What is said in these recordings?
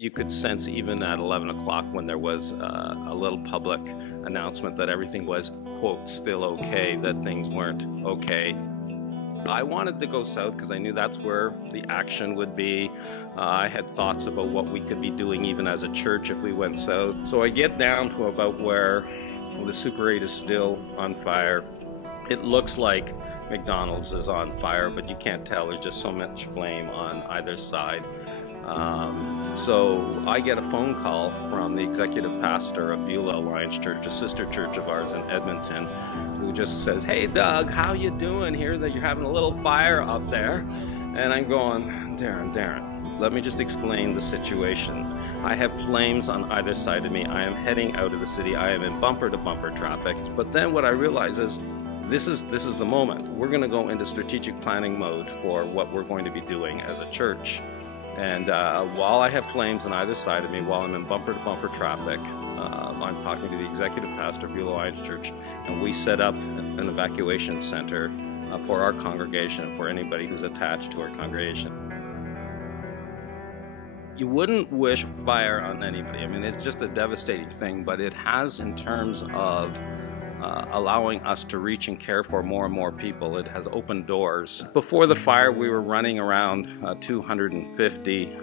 You could sense even at 11 o'clock when there was a little public announcement that everything was, quote, still okay, that things weren't okay. I wanted to go south because I knew that's where the action would be. I had thoughts about what we could be doing even as a church if we went south. So I get down to about where the Super 8 is still on fire. It looks like McDonald's is on fire, but you can't tell. There's just so much flame on either side. So I get a phone call from the executive pastor of Beulah Alliance Church, a sister church of ours in Edmonton, who just says, "Hey Doug, how you doing? Hear that you're having a little fire up there." And I'm going, Darren, let me just explain the situation. I have flames on either side of me. I am heading out of the city. I am in bumper-to-bumper traffic. But then what I realize is this is the moment. We're going to go into strategic planning mode for what we're going to be doing as a church. And while I have flames on either side of me, while I'm in bumper-to-bumper traffic, I'm talking to the executive pastor of Beulah Alliance Church, and we set up an evacuation center for our congregation, for anybody who's attached to our congregation. You wouldn't wish fire on anybody. I mean, it's just a devastating thing, but it has, in terms of allowing us to reach and care for more and more people. It has opened doors. Before the fire, we were running around 250.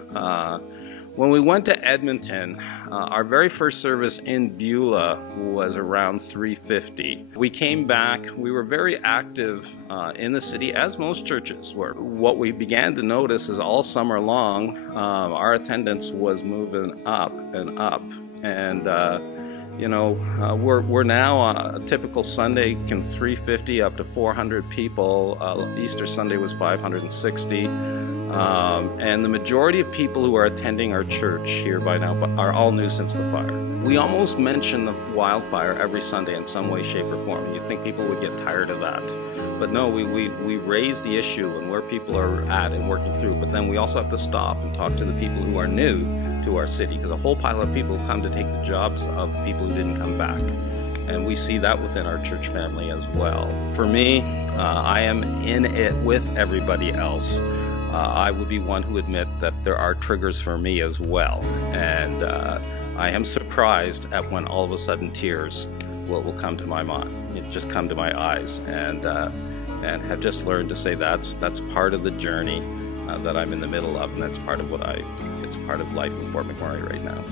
When we went to Edmonton, our very first service in Beulah was around 350. We came back, we were very active in the city, as most churches were. What we began to notice is all summer long, our attendance was moving up and up. And we're now a typical Sunday can 350 up to 400 people. Easter Sunday was 560. And the majority of people who are attending our church here by now are all new since the fire. We almost mention the wildfire every Sunday in some way, shape, or form. You'd think people would get tired of that. But no, we raise the issue and where people are at and working through. But then we also have to stop and talk to the people who are new to our city, because a whole pile of people come to take the jobs of people who didn't come back. And we see that within our church family as well. For me, I am in it with everybody else. I would be one who admit that there are triggers for me as well. And I am surprised at when all of a sudden tears will come to my mind. It just come to my eyes, and have just learned to say that's part of the journey that I'm in the middle of, and that's part of it's part of life in Fort McMurray right now.